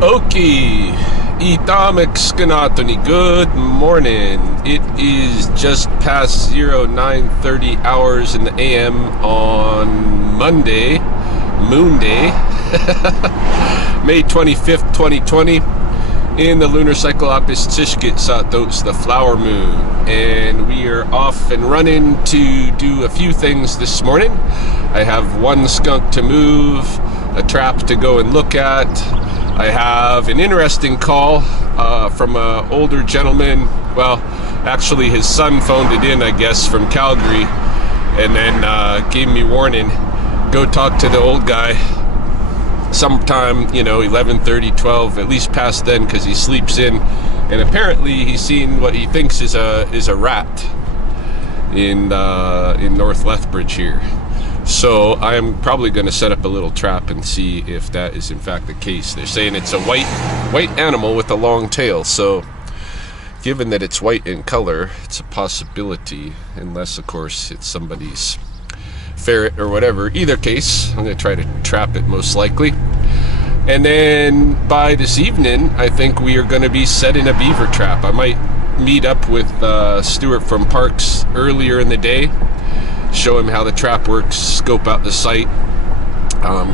Okie, Itamek Skanatoni, good morning. It is just past 0930 hours in the AM on Monday, Moon Day, May 25th, 2020, in the lunar cycle Apis Tishkit Satos, the flower moon. And we are off and running to do a few things this morning. I have one skunk to move, a trap to go and look at. I have an interesting call from an older gentleman. Well, actually his son phoned it in, I guess, from Calgary, and then gave me warning. Go talk to the old guy sometime, 11:30, 12, at least past then, because he sleeps in. And apparently he's seen what he thinks is a rat in North Lethbridge here. So I'm probably going to set up a little trap and see if that is in fact the case. They're saying it's a white animal with a long tail. So given that it's white in color, it's a possibility, unless of course it's somebody's ferret or whatever. Either case, I'm going to try to trap it most likely. And then by this evening, I think we are going to be setting a beaver trap. I might meet up with Stuart from Parks earlier in the day, show him how the trap works, scope out the site,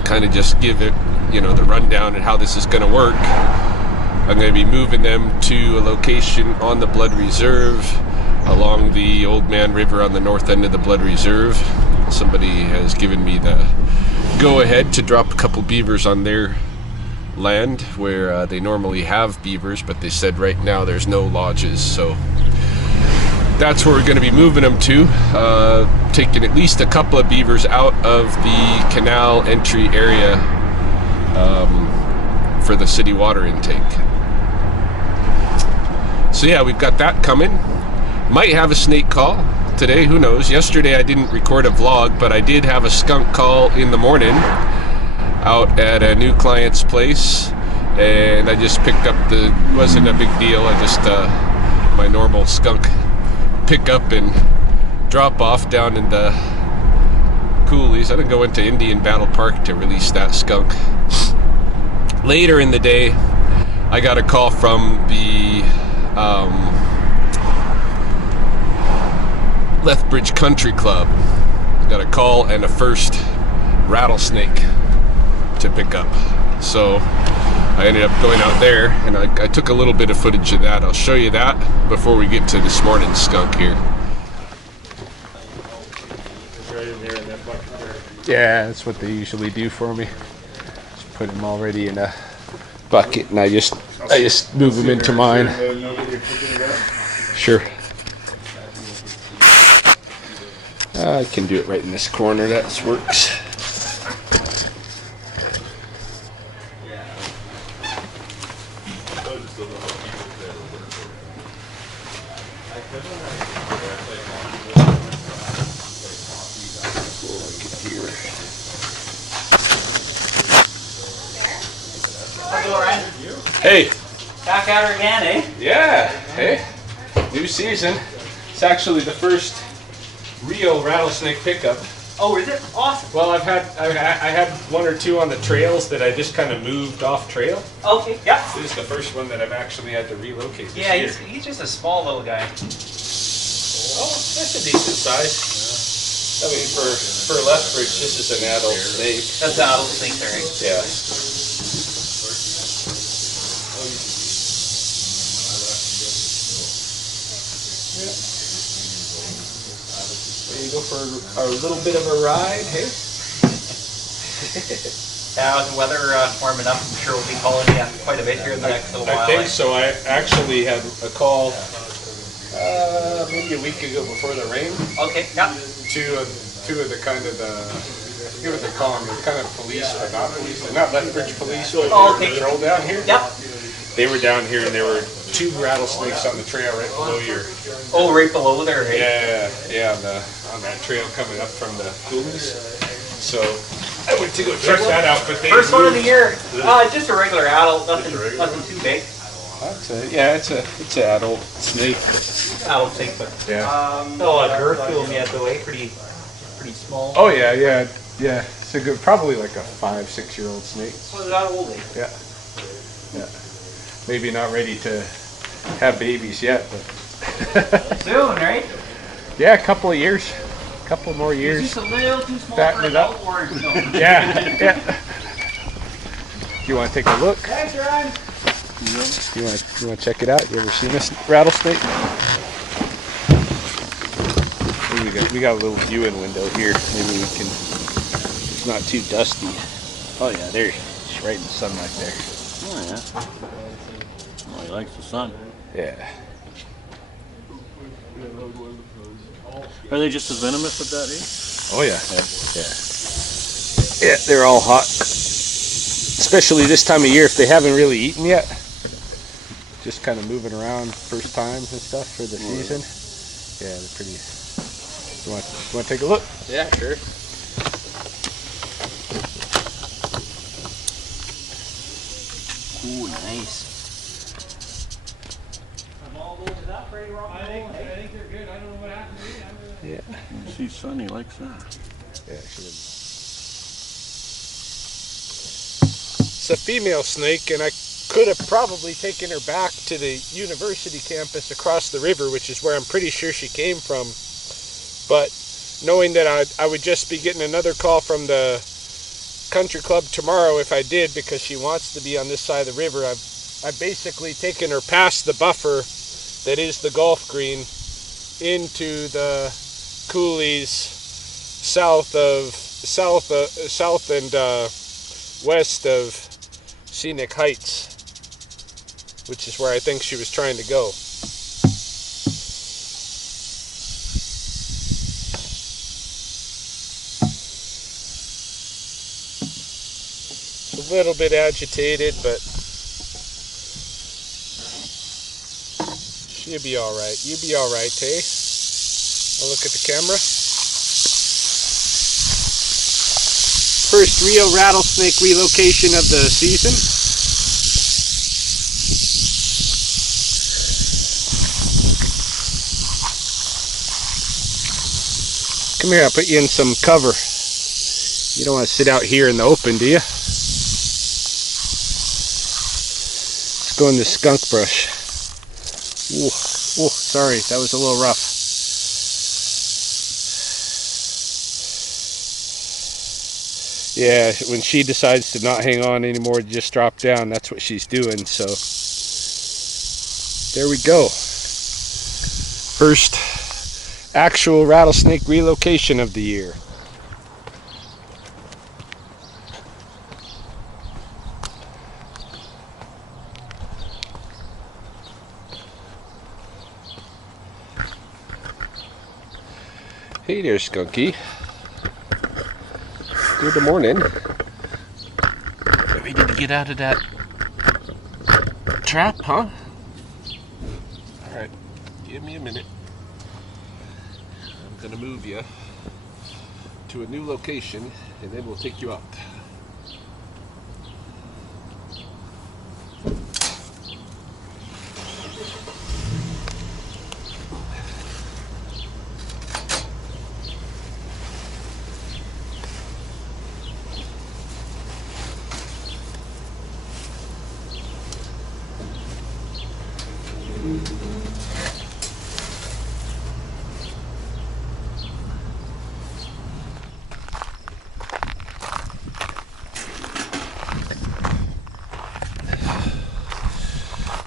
kind of just give it, the rundown and how this is going to work. I'm going to be moving them to a location on the Blood Reserve, along the Old Man River on the north end of the Blood Reserve. Somebody has given me the go-ahead to drop a couple beavers on their land where they normally have beavers, but they said right now there's no lodges, so that's where we're going to be moving them to, taking at least a couple of beavers out of the canal entry area for the city water intake. So yeah, we've got that coming. Might have a snake call today, who knows. Yesterday I didn't record a vlog, but I did have a skunk call in the morning out at a new client's place, and I just picked up wasn't a big deal, I just my normal skunk pick up and drop off down in the coulees. I didn't go into Indian Battle Park to release that skunk. Later in the day, I got a call from the Lethbridge Country Club. Got a call and a first rattlesnake to pick up. So I ended up going out there, and I took a little bit of footage of that. I'll show you that before we get to this morning's skunk here. Yeah, that's what they usually do for me. Just put them already in a bucket, and I just move them into mine. Sure. I can do it right in this corner. That works. Hey. Back at her again, eh? Yeah. Hey. New season. It's actually the first real rattlesnake pickup. Oh, is it? Awesome. Well, I had one or two on the trails that I just kind of moved off trail. Okay. Yeah. This is the first one that I've actually had to relocate this year. He's just a small little guy. Oh, that's a decent size. I mean, for Lethbridge, this is an adult snake. That's an adult snake there, right? Yeah. There you go for a little bit of a ride, hey? Yeah, with the weather warming up, I'm sure we'll be calling you quite a bit here in the next little while. I think so. I actually had a call maybe a week ago before the rain. Okay, yeah. Two of the kind of the, I forget what they call them, they're kind of police, but not police. They're not Lethbridge police, but they're patrol down here. Yep. They were down here, and there were two rattlesnakes on the trail right below your. Oh, right below there, right? Yeah, on that trail coming up from the coulees. So I went to go check that out, but they first one of the year. Just a regular adult, nothing too big. It's an adult snake. Adult snake, but Garfield, yeah, the way pretty small. Oh yeah. It's a good, probably like a 5-6 year old snake. Oh, is that old? Yeah. Yeah. Maybe not ready to have babies yet, but Soon, right? yeah, a couple of years. A couple more years. It's just a little too small Fatten for it a up. adult orange. No. Yeah. Do you want to take a look? Thanks, Ryan. You want to check it out? You ever seen this rattlesnake? We got a little viewing window here. Maybe we can. It's not too dusty. Oh yeah, there. It's right in the sunlight there. Oh yeah. Well, he likes the sun. Yeah. Are they just as venomous at that age? Oh yeah. Yeah, they're all hot. Especially this time of year if they haven't really eaten yet. Just kind of moving around first times and stuff for the season. Yeah, they're pretty. You want to take a look? Yeah, sure. Ooh, nice. I think they're good. I don't know what happened to me. Yeah. You see sun, he likes that. Yeah, it's a female snake, and I could have probably taken her back to the university campus across the river, which is where I'm pretty sure she came from. But knowing that I would just be getting another call from the country club tomorrow if I did, because she wants to be on this side of the river, I've basically taken her past the buffer that is the golf green into the coulees south and west of Scenic Heights, which is where I think she was trying to go. It's a little bit agitated, but she'll be all right. You'll be all right, hey? I'll look at the camera. First real rattlesnake relocation of the season. Come here, I'll put you in some cover. You don't want to sit out here in the open, do you? Let's go in the skunk brush. Ooh, sorry, that was a little rough. Yeah, when she decides to not hang on anymore, just drop down, that's what she's doing, so there we go. First actual rattlesnake relocation of the year. Hey there, Skunky. Good morning. Ready to get out of that trap, huh? Alright, give me a minute. I'm gonna move you to a new location and then we'll take you out.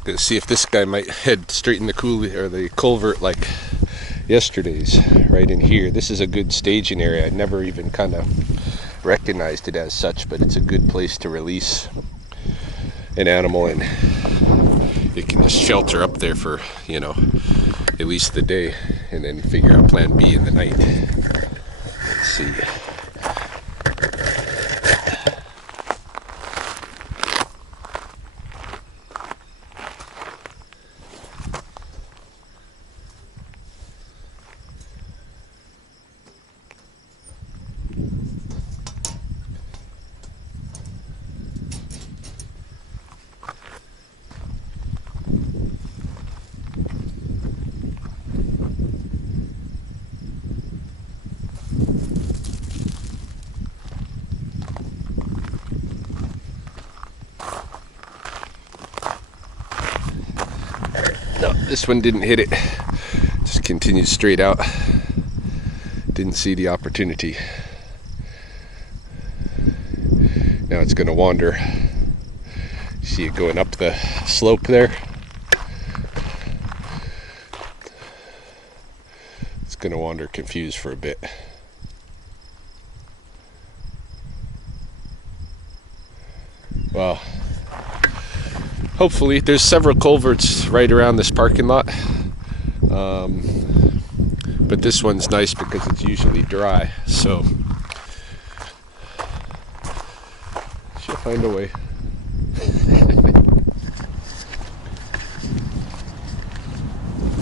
Gonna see if this guy might head straight in the coulee or the culvert like yesterday's, right in here. This is a good staging area. I never even kind of recognized it as such, but it's a good place to release an animal and it can just shelter up there for, you know, at least the day and then figure out plan B in the night. Let's see. This one didn't hit it. Just continued straight out. Didn't see the opportunity. Now it's gonna wander. See it going up the slope there. It's gonna wander confused for a bit. Well, hopefully there's several culverts right around this parking lot. But this one's nice because it's usually dry, so she'll find a way.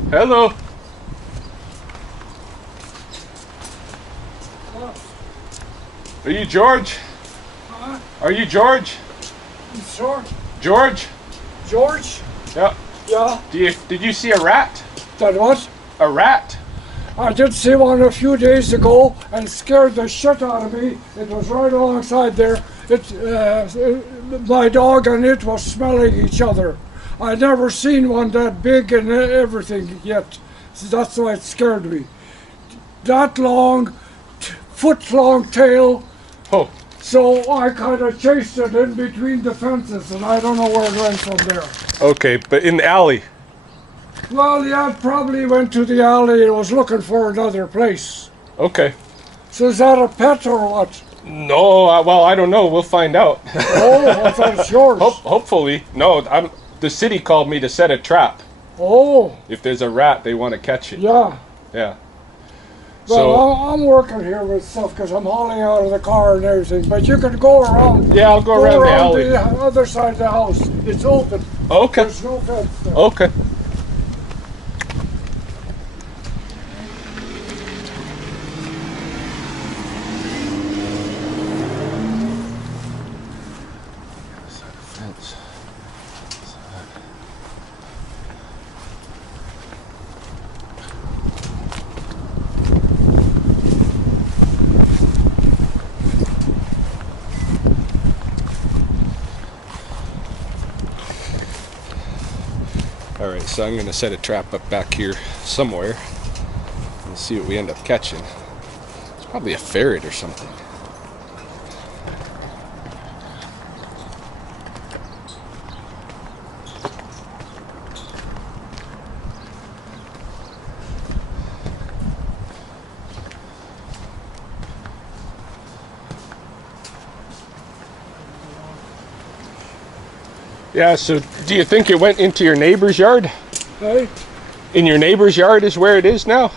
Hello. Are you George? Huh? Are you George? Sure. George? George? Yeah. Yeah. Did you see a rat? That what? A rat? I did see one a few days ago and scared the shit out of me. It was right alongside there. My dog and it was smelling each other. I'd never seen one that big and everything yet. So that's why it scared me. That long, foot-long tail. Oh. So I kind of chased it in between the fences, and I don't know where it went from there. Okay, but in the alley. Well, yeah, it probably went to the alley and was looking for another place. Okay. So is that a pet or what? No, well, I don't know. We'll find out. Oh, I thought it's yours. Hopefully. No, the city called me to set a trap. Oh. If there's a rat, they want to catch it. Yeah. Yeah. Well, I'm working here with stuff because I'm hauling out of the car and everything. But you can go around. Yeah, I'll go around the alley. The other side of the house. It's open. Okay. There's no fence there. Okay. Alright, so I'm going to set a trap up back here somewhere and see what we end up catching. It's probably a ferret or something. Yeah, so do you think it went into your neighbor's yard? Hey? In your neighbor's yard is where it is now?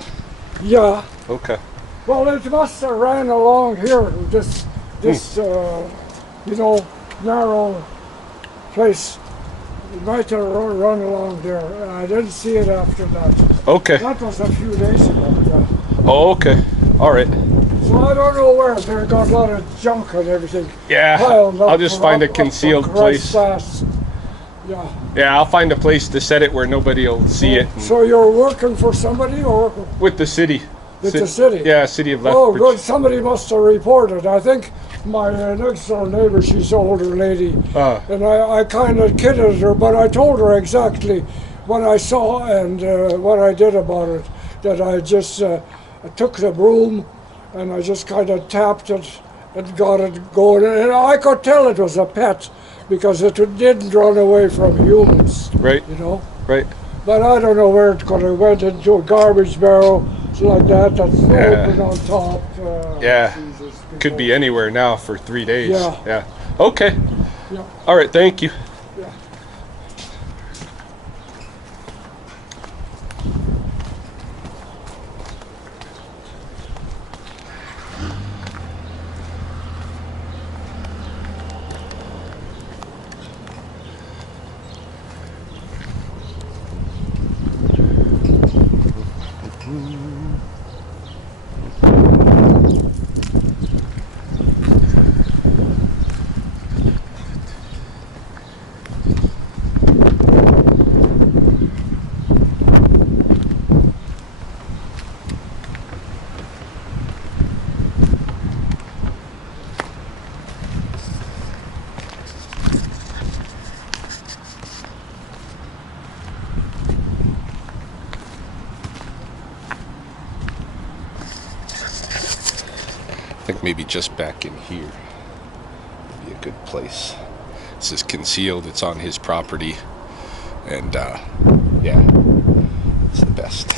Yeah. Okay. Well, it must have ran along here. This narrow place. It might have run along there. I didn't see it after that. Okay. That was a few days ago. Yeah. Oh, okay. All right. So I don't know where. They got a lot of junk and everything. Yeah. Piled up I'll just find a concealed place. Yeah. Yeah, I'll find a place to set it where nobody will see it. So you're working for somebody or With the city. with the city? Yeah, city of Oh, Lethbridge. good. Somebody must have reported. I think my next door neighbor, she's an older lady, and I kind of kidded her, but I told her exactly what I saw and what I did about it. That I just I took the broom and I just kind of tapped it and got it going. And I could tell it was a pet because it didn't run away from humans. Right. You know. Right. But I don't know where it could have went into a garbage barrel like that. That's open on top. Yeah. Jesus, Could be anywhere now for 3 days. Yeah. Yeah. Okay. Yeah. All right. Thank you. Yeah. think maybe just back in here would be a good place. This is concealed, it's on his property, and yeah, it's the best.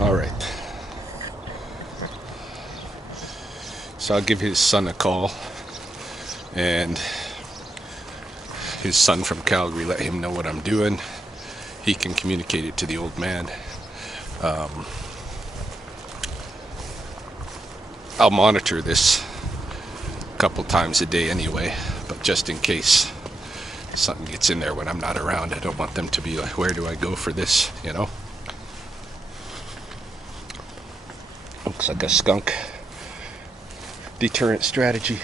All right. So I'll give his son a call, and his son from Calgary, let him know what I'm doing. He can communicate it to the old man. I'll monitor this a couple times a day anyway, but just in case something gets in there when I'm not around, I don't want them to be like, where do I go for this, you know? Looks like a skunk deterrent strategy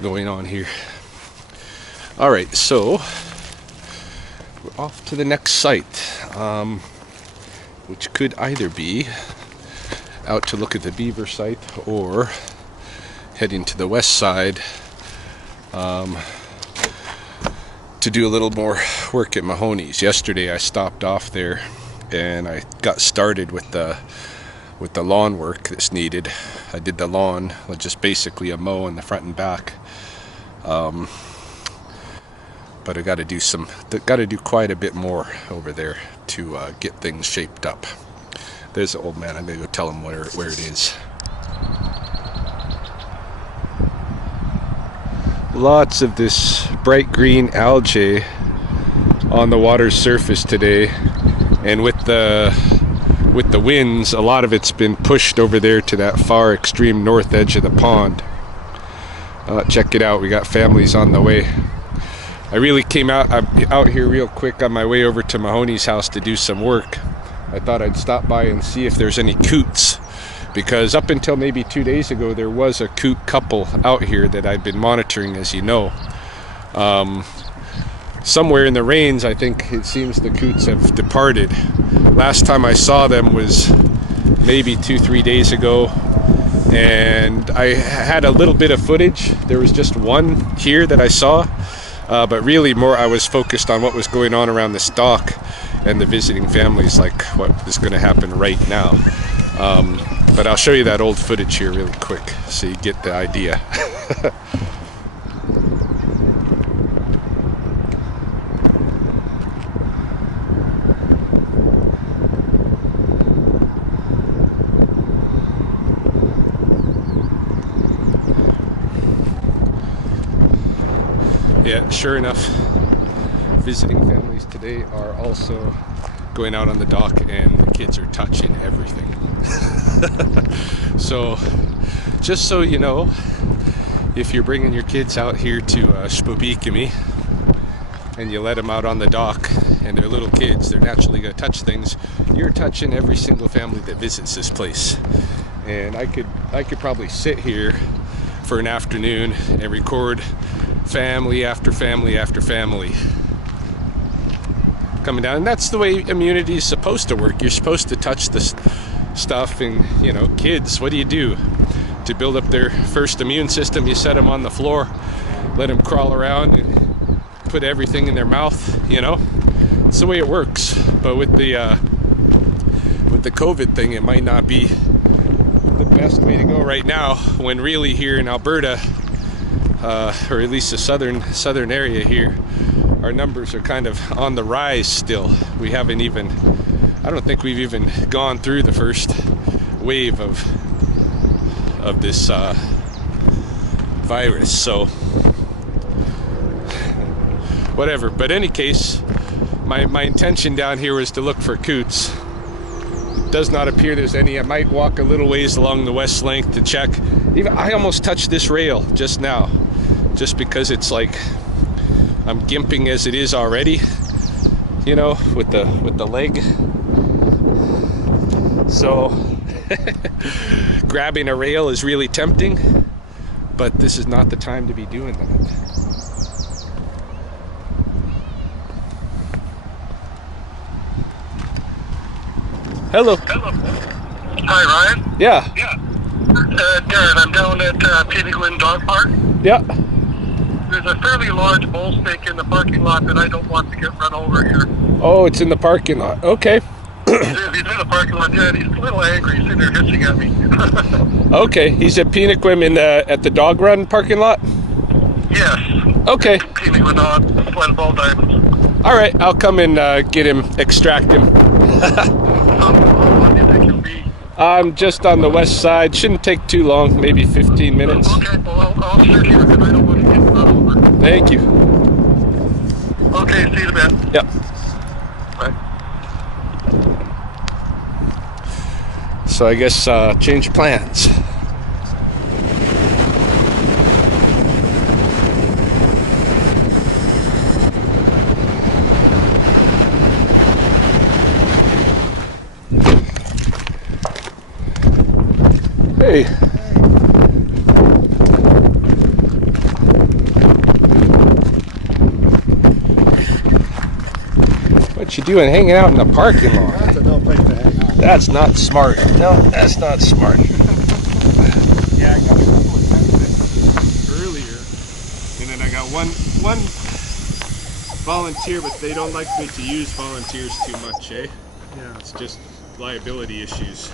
going on here. All right, so we're off to the next site, which could either be out to look at the beaver site or heading to the west side to do a little more work at Mahoney's. Yesterday I stopped off there and I got started with the lawn work that's needed. I did the lawn, just basically a mow in the front and back. But I got to do quite a bit more over there to get things shaped up. There's the old man. I'm gonna go tell him where it is. Lots of this bright green algae on the water's surface today, and with the winds, a lot of it's been pushed over there to that far extreme north edge of the pond. Check it out, we got families on the way. I really came out here real quick on my way over to Mahoney's house to do some work. I thought I'd stop by and see if there's any coots, because up until maybe 2 days ago there was a coot couple out here that I'd been monitoring, as you know. Somewhere in the rains, I think it seems the coots have departed. Last time I saw them was maybe 2-3 days ago, and I had a little bit of footage. There was just one here that I saw, but really more I was focused on what was going on around this dock and the visiting families, like what is going to happen right now. But I'll show you that old footage here really quick so you get the idea. Yeah, sure enough, visiting families today are also going out on the dock, and the kids are touching everything. So, just so you know, if you're bringing your kids out here to Spobikimi and you let them out on the dock and they're little kids, they're naturally going to touch things. You're touching every single family that visits this place. And I could probably sit here for an afternoon and record family after family after family coming down. And that's the way immunity is supposed to work. You're supposed to touch the stuff, and you know, kids, what do? To build up their first immune system, you set them on the floor, let them crawl around and put everything in their mouth, you know. It's the way it works. But with the COVID thing, it might not be the best way to go right now, when really here in Alberta, or at least the southern area here, our numbers are kind of on the rise still. We haven't even, I don't think we've even gone through the first wave of this virus. So whatever. But any case, my intention down here was to look for coots. It does not appear there's any. I might walk a little ways along the west flank to check. Even I almost touched this rail just now, just because it's like I'm gimping as it is already, you know, with the leg. So grabbing a rail is really tempting, but this is not the time to be doing that. Hello. Hi, Ryan. Yeah. Darren, I'm down at Penguin Dog Park. Yeah. There's a fairly large bullsnake in the parking lot that I don't want to get run over here. Oh, it's in the parking lot. Okay. He's in the parking lot, yeah, and he's a little angry. He's sitting there hissing at me. Okay. He's at Penguin at the dog run parking lot? Yes. Okay. Penguin on Sweat Ball Diamonds. All right. I'll come and get him, extract him. How long do you think he'll be? I'm just on the west side. Shouldn't take too long, maybe 15 minutes. Okay, well, I'll sit here because I don't want to get run over. Thank you. Okay, see you in a bit. Yep. Bye. So I guess change of plans. Hey. What you doing hanging out in the parking lot? That's a no place to hang out. That's not smart. No, that's not smart. Yeah, I got a couple of tennis Earlier, and then I got one volunteer, but they don't like me to use volunteers too much, eh? Yeah. It's just liability issues.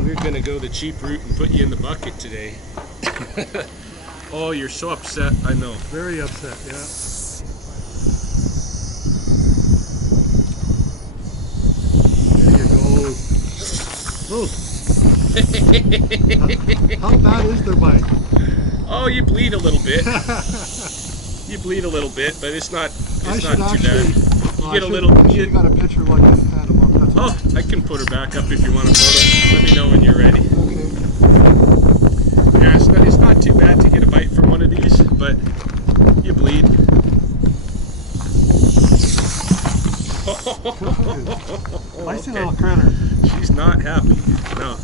We're gonna go the cheap route and put you in the bucket today. Oh, you're so upset. I know. Very upset, yeah. There you go. Oh. How bad is their bite? Oh, you bleed a little bit. You bleed a little bit, but it's not too bad. You get a little. You got a picture like this. Had them up. That's Oh, I can put her back up if you want a photo. Let me know when you're ready. okay. Yeah, it's not too bad to get a bite from one of these, but you bleed. Feisty Okay. little critter. She's not happy. No.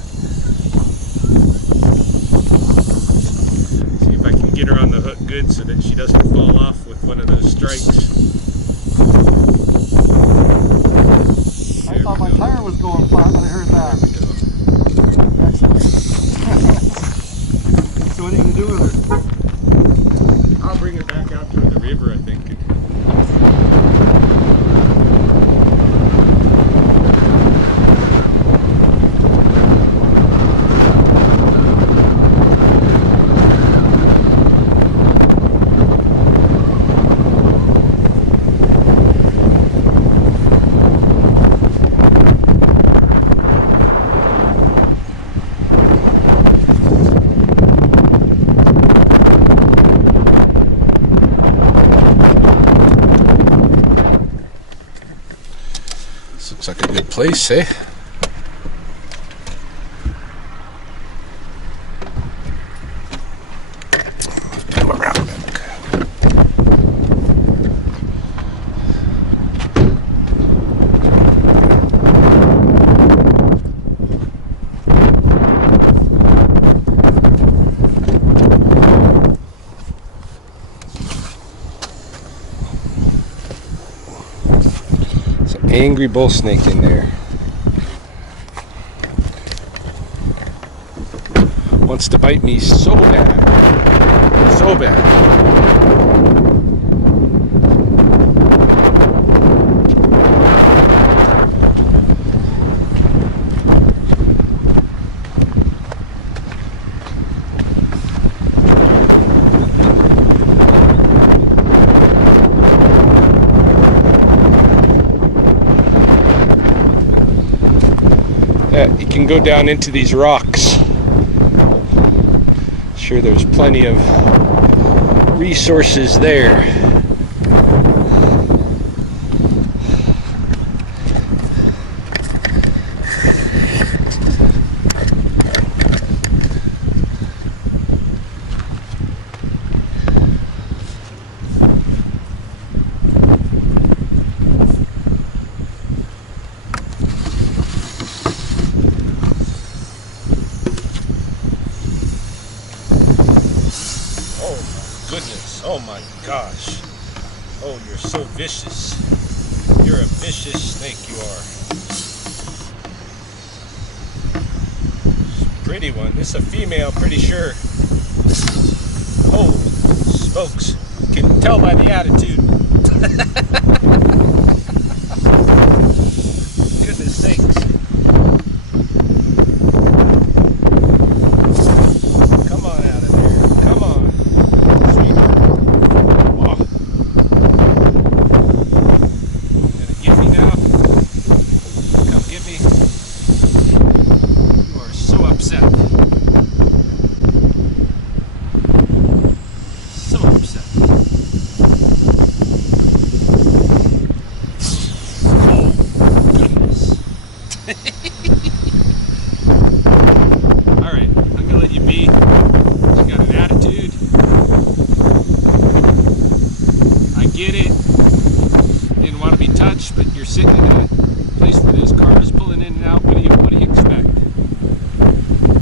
See if I can get her on the hook good so that she doesn't fall off with one of those strikes. I thought my tire was going flat when I heard that. There we go. Excellent. So what are you going to do with her? I'll bring her back out to the river, I think. This looks like a good place, eh? Come around back. Angry bull snake in there. Wants to bite me so bad. So bad. You can go down into these rocks. Sure, there's plenty of resources there. Goodness, oh my gosh. Oh, you're so vicious. You're a vicious snake, you are. Pretty one. This is a female, pretty sure. Oh, smokes. Can tell by the attitude. Goodness sakes. Come on out of there. Come on. But you're sitting in a place where there's cars pulling in and out. What do you expect?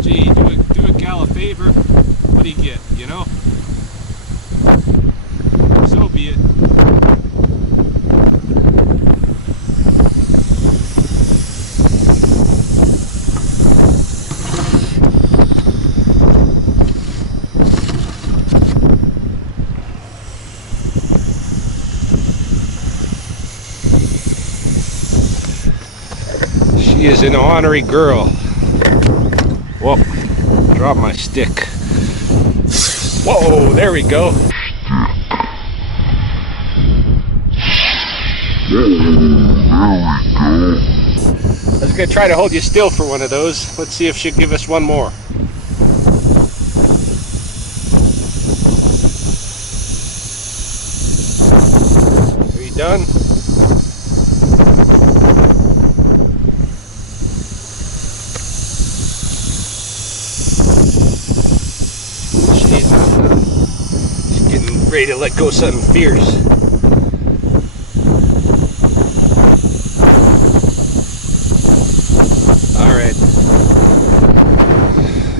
Gee, do a gal a favor. What do you get? You know? So be it. She is an ornery girl. Whoa, drop my stick. Whoa, there we go. I was gonna try to hold you still for one of those. Let's see if she'll give us one more. Are you done? Ready to let go something fierce. All right.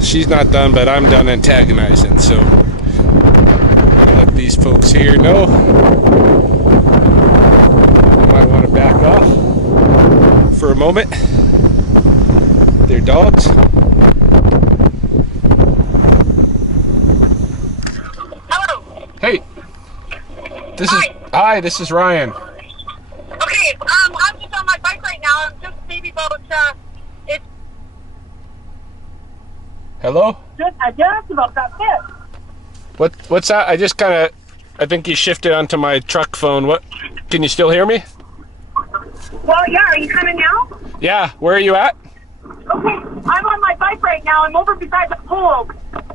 She's not done, but I'm done antagonizing, so I'll let these folks here know. They might want to back off for a moment. They're dogs. Hey, this is Ryan. Okay, I'm just on my bike right now. I'm just maybe about it's. Hello? I just about got hit. What's that? I think you shifted onto my truck phone. What? Can you still hear me? Well, yeah. Are you coming now? Yeah. Where are you at? Okay, I'm on my bike right now. I'm over beside the pole.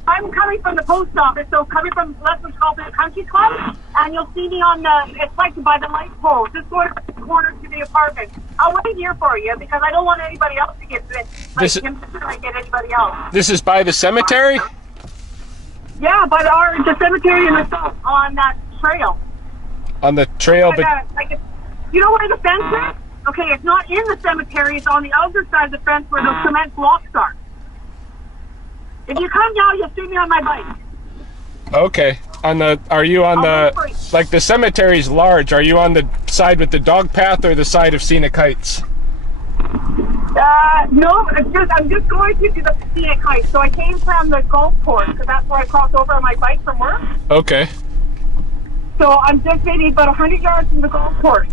I'm coming from the post office, so coming from Lessons called the Country Club, and you'll see me on it's like by the light pole, just going to the corner to the apartment. I'll wait here for you because I don't want anybody else to get hit. Get anybody else. This is by the cemetery? Yeah, by the cemetery and the stuff on that trail. On the trail, but you know where the fence is? Okay, it's not in the cemetery. It's on the other side of the fence where the cement blocks are. If you come now, you'll see me on my bike. Okay. Are you on like the cemetery's large? Are you on the side with the dog path or the side of Scenic Heights? No, I'm just going to the Scenic Heights. So I came from the golf course because that's where I crossed over on my bike from work. Okay. So I'm just maybe about 100 yards from the golf course.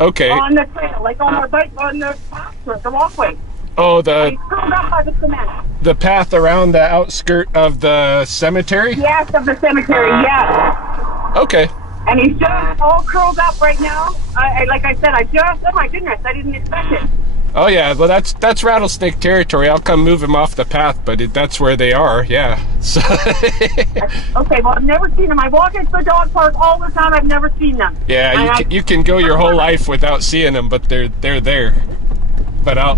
Okay. On the trail, like on our bike, on the path, the walkway. Oh, He's curled up by the cement. The path around the outskirt of the cemetery? Yes, of the cemetery, yes. Okay. And he's just all curled up right now. Like I said, oh my goodness, I didn't expect it. Oh yeah, well that's rattlesnake territory. I'll come move him off the path, but that's where they are. Yeah. So Okay, well, I've never seen them. I walk into the dog park all the time. I've never seen them. yeah, you can go your whole life without seeing them, but they're there. But I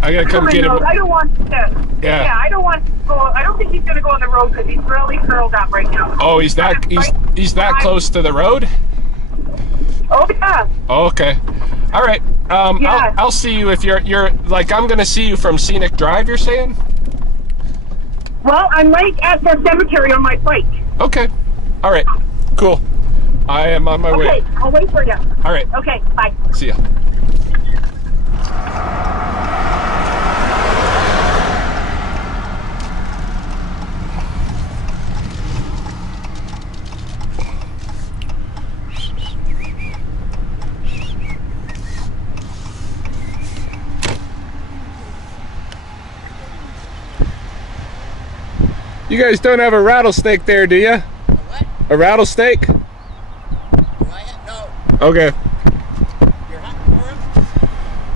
gotta come get him. I don't want to. Yeah, I don't want to go. I don't think he's gonna go on the road because he's really curled up right now. Oh, he's that close to the road? Oh yeah. Oh, okay. All right. Yeah. I'll see you if you're like I'm gonna see you from Scenic Drive. You're saying? Well, I'm right at the cemetery on my bike. Okay. All right. Cool. I am on my way. Okay, I'll wait for you. All right. Okay, bye. See ya. You guys don't have a rattlesnake there, do you? A what? A rattlesnake? No. Okay. You're hunting for him?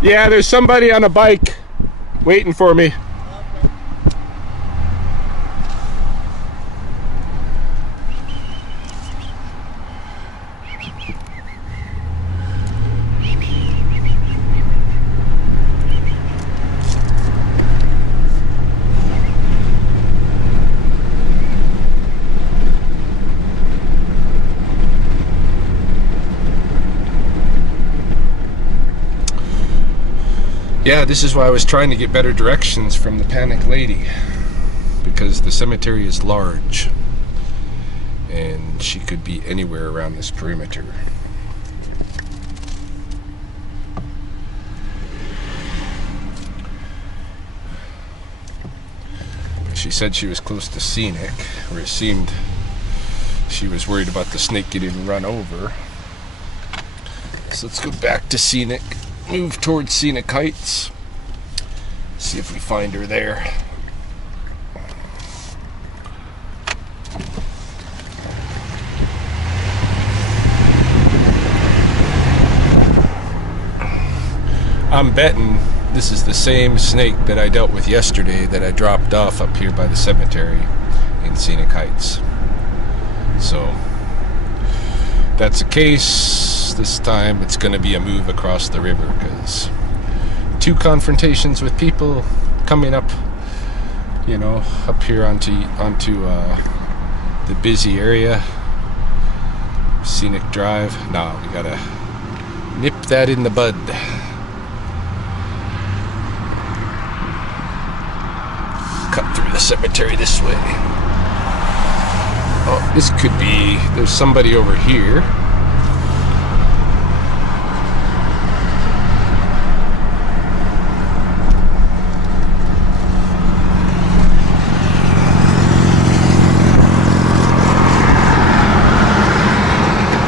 Yeah, there's somebody on a bike waiting for me. Yeah, this is why I was trying to get better directions from the panic lady, because the cemetery is large and she could be anywhere around this perimeter. She said she was close to Scenic, or it seemed she was worried about the snake getting run over. So let's go back to Scenic. Move towards Scenic Heights. See if we find her there. I'm betting this is the same snake that I dealt with yesterday that I dropped off up here by the cemetery in Scenic Heights. So if that's the case, this time it's going to be a move across the river, because 2 confrontations with people coming up, you know, up here onto the busy area, Scenic Drive. No, we gotta nip that in the bud. Cut through the cemetery this way. Oh, this could be, there's somebody over here.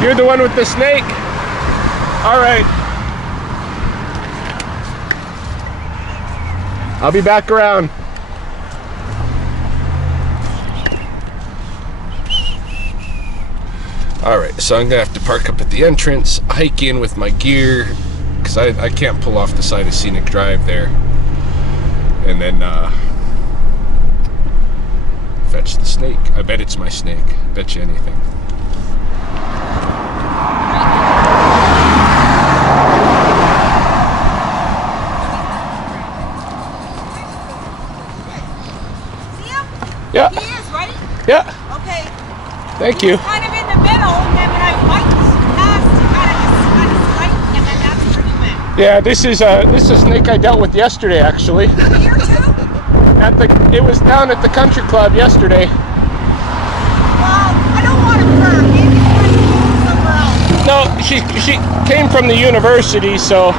You're the one with the snake? All right. I'll be back around. All right, so I'm gonna have to park up at the entrance, hike in with my gear, because I can't pull off the side of Scenic Drive there, and then fetch the snake. I bet it's my snake. Bet you anything. Yeah. He is, right? Yeah. Okay. Thank He you. was kind of in the middle, and then when I wiped past, he kind of slight, and then that's where he went. Yeah, this is a snake I dealt with yesterday, actually. Here too? It was down at the country club yesterday. Well, I don't want to hurt. Maybe somewhere else. No, she came from the university, so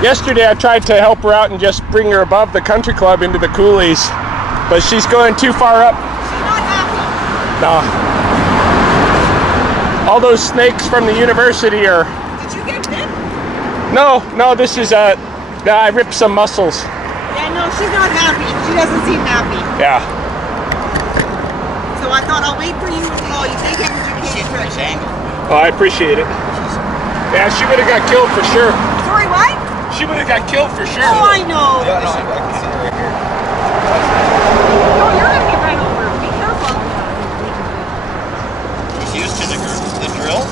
yesterday I tried to help her out and just bring her above the country club into the coulees, but she's going too far up. She's not happy. No. All those snakes from the university are... Did you get bit? No, this is I ripped some muscles. Yeah, no, she's not happy. She doesn't seem happy. Yeah. So I thought I'll wait for you to call you. Thank you for your case. Oh, I appreciate it. Yeah, she would have got killed for sure. Sorry, what? She would have got killed for sure. Oh, I know. Yeah, no, I can see it right here. No, you're gonna get run over. Be careful. She's used to the drill.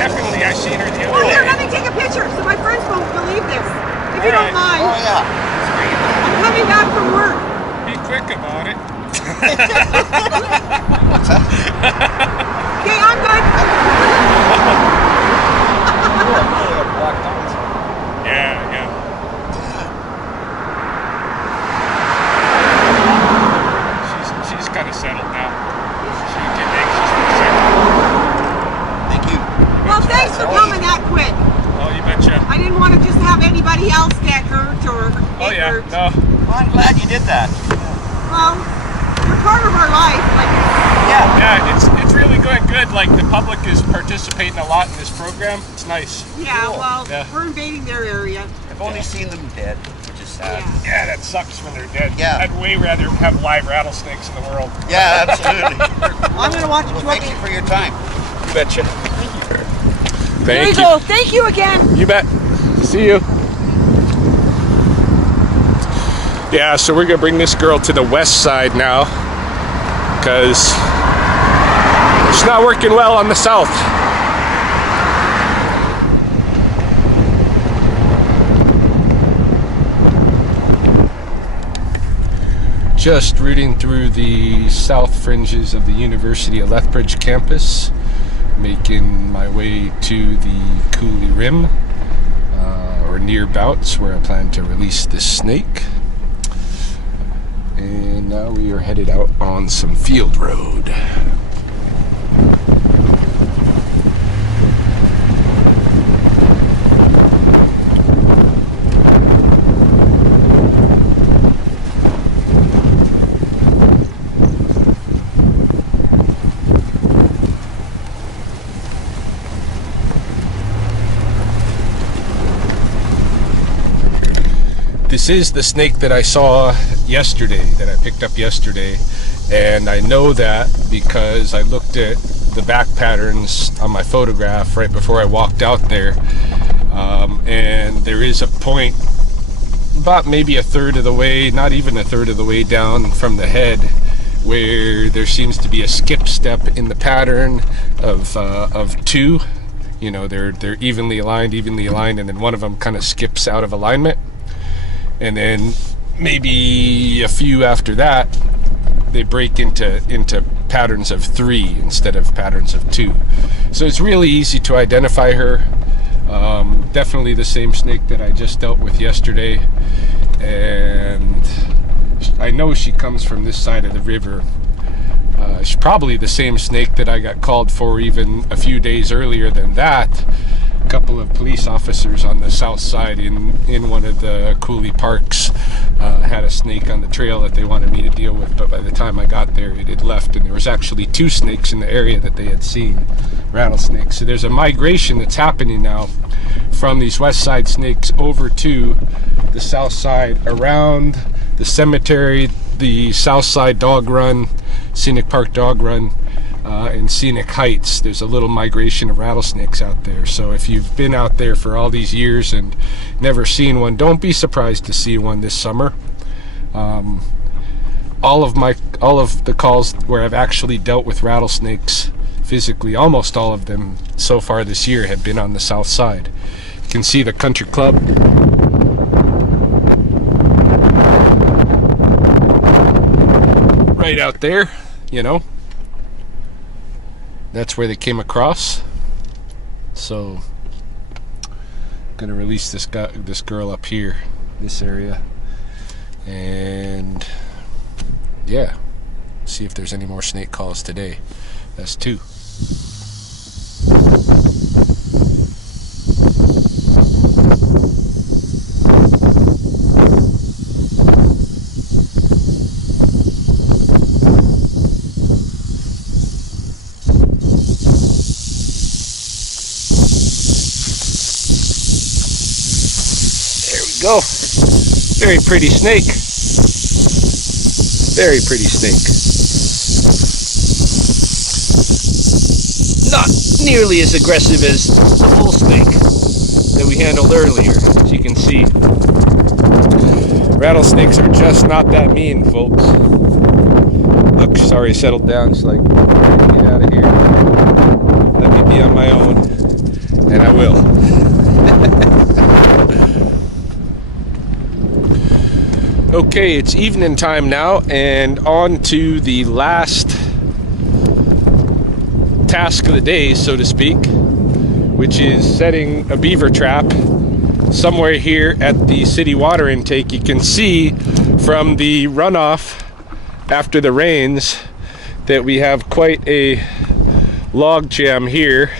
Definitely, I seen her the Oh, other here, day. let me take a picture so my friends won't believe this. If you don't mind. Oh, yeah. I'm coming back from work. Be quick about it. Okay, I'm good. Yeah, yeah. She's kind of settled now. She didn't get anxious for a second. Thank you. Well, thanks for coming that quick. Oh, you betcha. I didn't want to just have anybody else get hurt or Oh, get yeah. hurt. No. Well, I'm glad you did that. Well, you're part of our life. Like, Yeah, it's really going good. Like, the public is participating a lot in this program. It's nice. yeah, well, Yeah. we're invading their area. I've only seen them dead, which is sad. Yeah. Yeah, that sucks when they're dead. Yeah. I'd way rather have live rattlesnakes in the world. Yeah, absolutely. I'm going to watch Well, it. thank you for your time. You betcha. There you Thank go. Thank you again. You bet. See you. Yeah, so we're gonna bring this girl to the west side now because it's not working well on the south. Just rooting through the south fringes of the University of Lethbridge campus, making my way to the Cooley Rim, or nearbouts, where I plan to release this snake. And now we are headed out on some field road. This is the snake that I saw yesterday, that I picked up yesterday, and I know that because I looked at the back patterns on my photograph right before I walked out there, and there is a point about maybe a third of the way, not even a third of the way down from the head, where there seems to be a skip step in the pattern of two. You know, they're evenly aligned, and then one of them kind of skips out of alignment. And then maybe a few after that, they break into patterns of 3 instead of patterns of 2. So it's really easy to identify her. Definitely the same snake that I just dealt with yesterday. And I know she comes from this side of the river. She's probably the same snake that I got called for even a few days earlier than that. A couple of police officers on the south side in one of the Cooley parks had a snake on the trail that they wanted me to deal with, but by the time I got there it had left, and there was actually 2 snakes in the area that they had seen, rattlesnakes. So there's a migration that's happening now from these west side snakes over to the south side, around the cemetery, the south side dog run, Scenic Park dog run, and Scenic Heights. There's a little migration of rattlesnakes out there. So if you've been out there for all these years and never seen one, don't be surprised to see one this summer. All of the calls where I've actually dealt with rattlesnakes physically, almost all of them so far this year have been on the south side. You can see the country club right out there, you know. That's where they came across. So I'm gonna release this girl up here, this area, and yeah, see if there's any more snake calls today. That's 2. Go. Very pretty snake. Very pretty snake. Not nearly as aggressive as the bullsnake. that we handled earlier, as you can see. Rattlesnakes are just not that mean, folks. Look, she's already settled down. She's like, get out of here. Let me be on my own. And I will. Okay, it's evening time now, and on to the last task of the day, so to speak, which is setting a beaver trap somewhere here at the city water intake. You can see from the runoff after the rains that we have quite a log jam here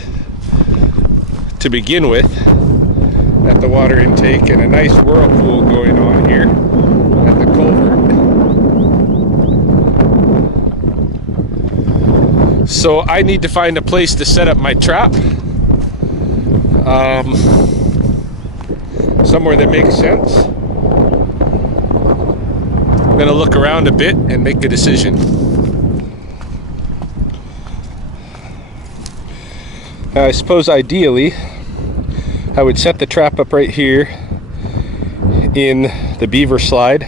to begin with at the water intake, and a nice whirlpool going on here at the culvert. So I need to find a place to set up my trap, somewhere that makes sense. I'm gonna look around a bit and make a decision. I suppose ideally I would set the trap up right here in the beaver slide,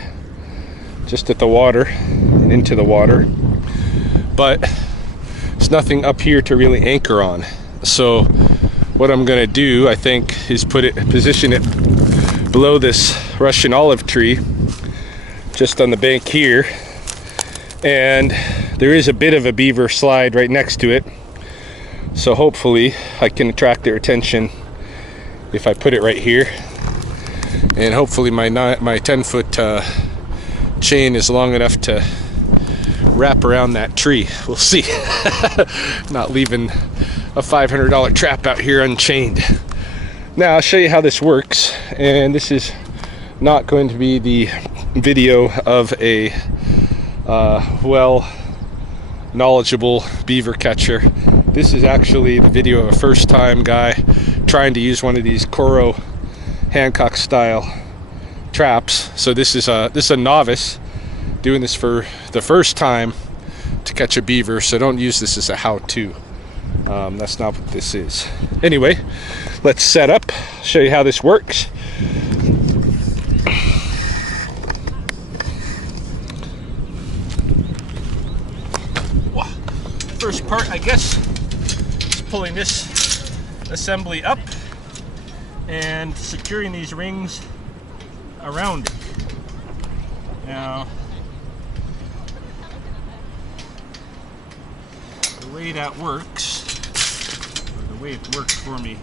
just at the water and into the water, but there's nothing up here to really anchor on. So what I'm gonna do, I think, is position it below this Russian olive tree just on the bank here, and there is a bit of a beaver slide right next to it, so hopefully I can attract their attention if I put it right here. And hopefully my 10-foot chain is long enough to wrap around that tree. We'll see. Not leaving a $500 trap out here unchained. Now I'll show you how this works, and this is not going to be the video of a well knowledgeable beaver catcher. This is actually the video of a first-time guy trying to use one of these Coro Hancock style traps. So this is a novice doing this for the first time to catch a beaver, so don't use this as a how-to. That's not what this is. Anyway, let's set up, show you how this works. First part, I guess, is pulling this assembly up and securing these rings around it. Now, the way that works, or the way it worked for me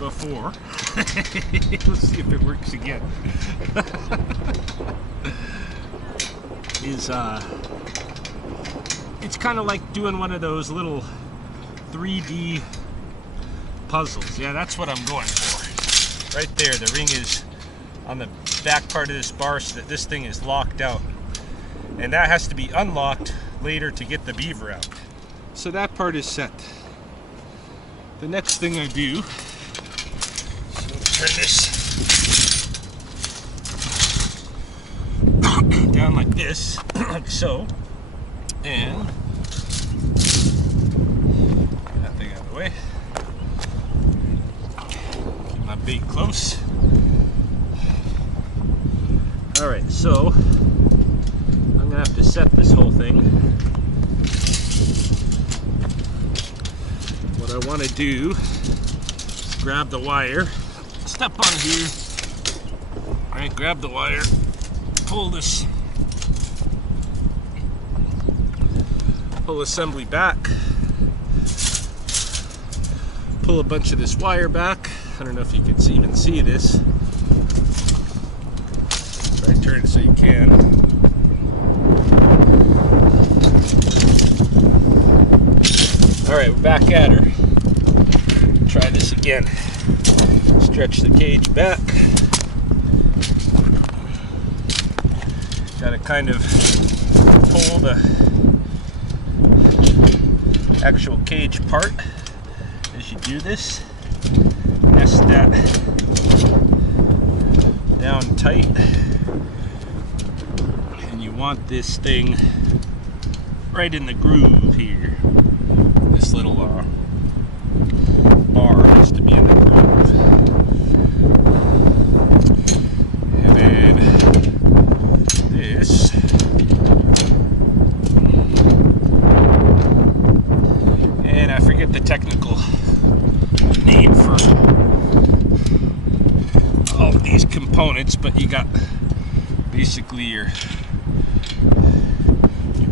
before, let's see if it works again, is it's kind of like doing one of those little 3D puzzles. Yeah, that's what I'm going for. Right there, the ring is on the back part of this bar so that this thing is locked out. And that has to be unlocked later to get the beaver out. So that part is set. The next thing I do, so turn this down like this, like so. And get that thing out of the way. Keep my bait close. Alright, so I'm gonna have to set this whole thing. What I want to do is grab the wire, step on here, alright, grab the wire, pull this whole assembly back, pull a bunch of this wire back. I don't know if you can even see this. Try to turn it so you can. Alright, we're back at her. Try this again. Stretch the cage back. Gotta kind of pull the actual cage apart as you do this. Nest that down tight, and you want this thing right in the groove here. This little bar has to be in the groove. the technical name for all of these components, but you got basically your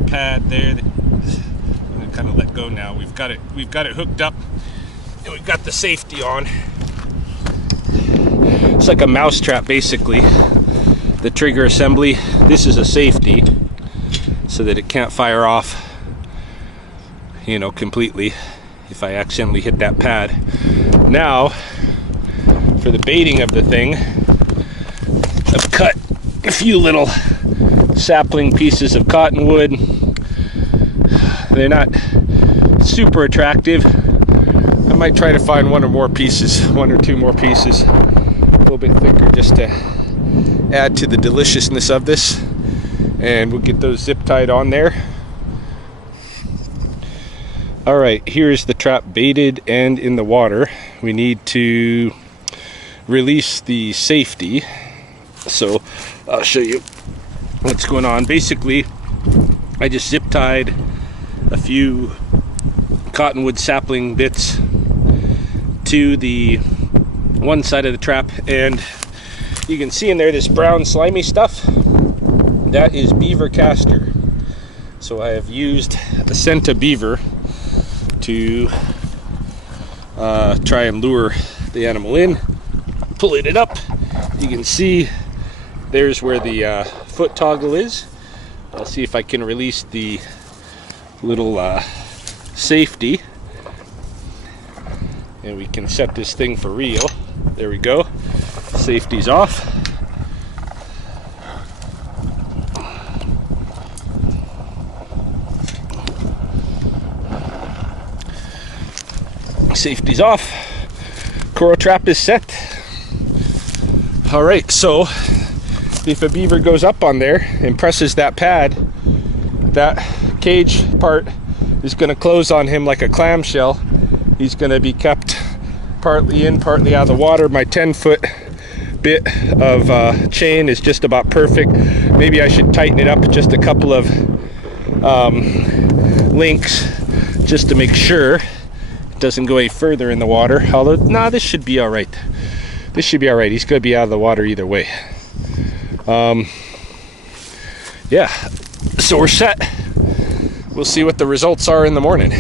pad there. I'm gonna kind of let go now. We've got it hooked up, and we've got the safety on. It's like a mouse trap, basically. The trigger assembly. This is a safety, so that it can't fire off, you know, completely if I accidentally hit that pad. Now, for the baiting of the thing, I've cut a few little sapling pieces of cottonwood. They're not super attractive. I might try to find one or two more pieces, a little bit thicker, just to add to the deliciousness of this. And we'll get those zip tied on there. All right, here's the trap baited and in the water. We need to release the safety. So I'll show you what's going on. Basically, I just zip tied a few cottonwood sapling bits to the one side of the trap, and you can see in there this brown slimy stuff. That is beaver castor. So I have used a scent of beaver to try and lure the animal in. Pulling it up, you can see there's where the foot toggle is. I'll see if I can release the little safety, and we can set this thing for real. There we go. Safety's off. Safety's off. Coral trap is set. All right, so if a beaver goes up on there and presses that pad, that cage part is going to close on him like a clamshell. He's going to be kept partly in, partly out of the water. My 10-foot bit of chain is just about perfect. Maybe I should tighten it up just a couple of links just to make sure it doesn't go any further in the water. Although, nah, this should be all right. This should be all right. He's going to be out of the water either way. Yeah, so we're set. We'll see what the results are in the morning.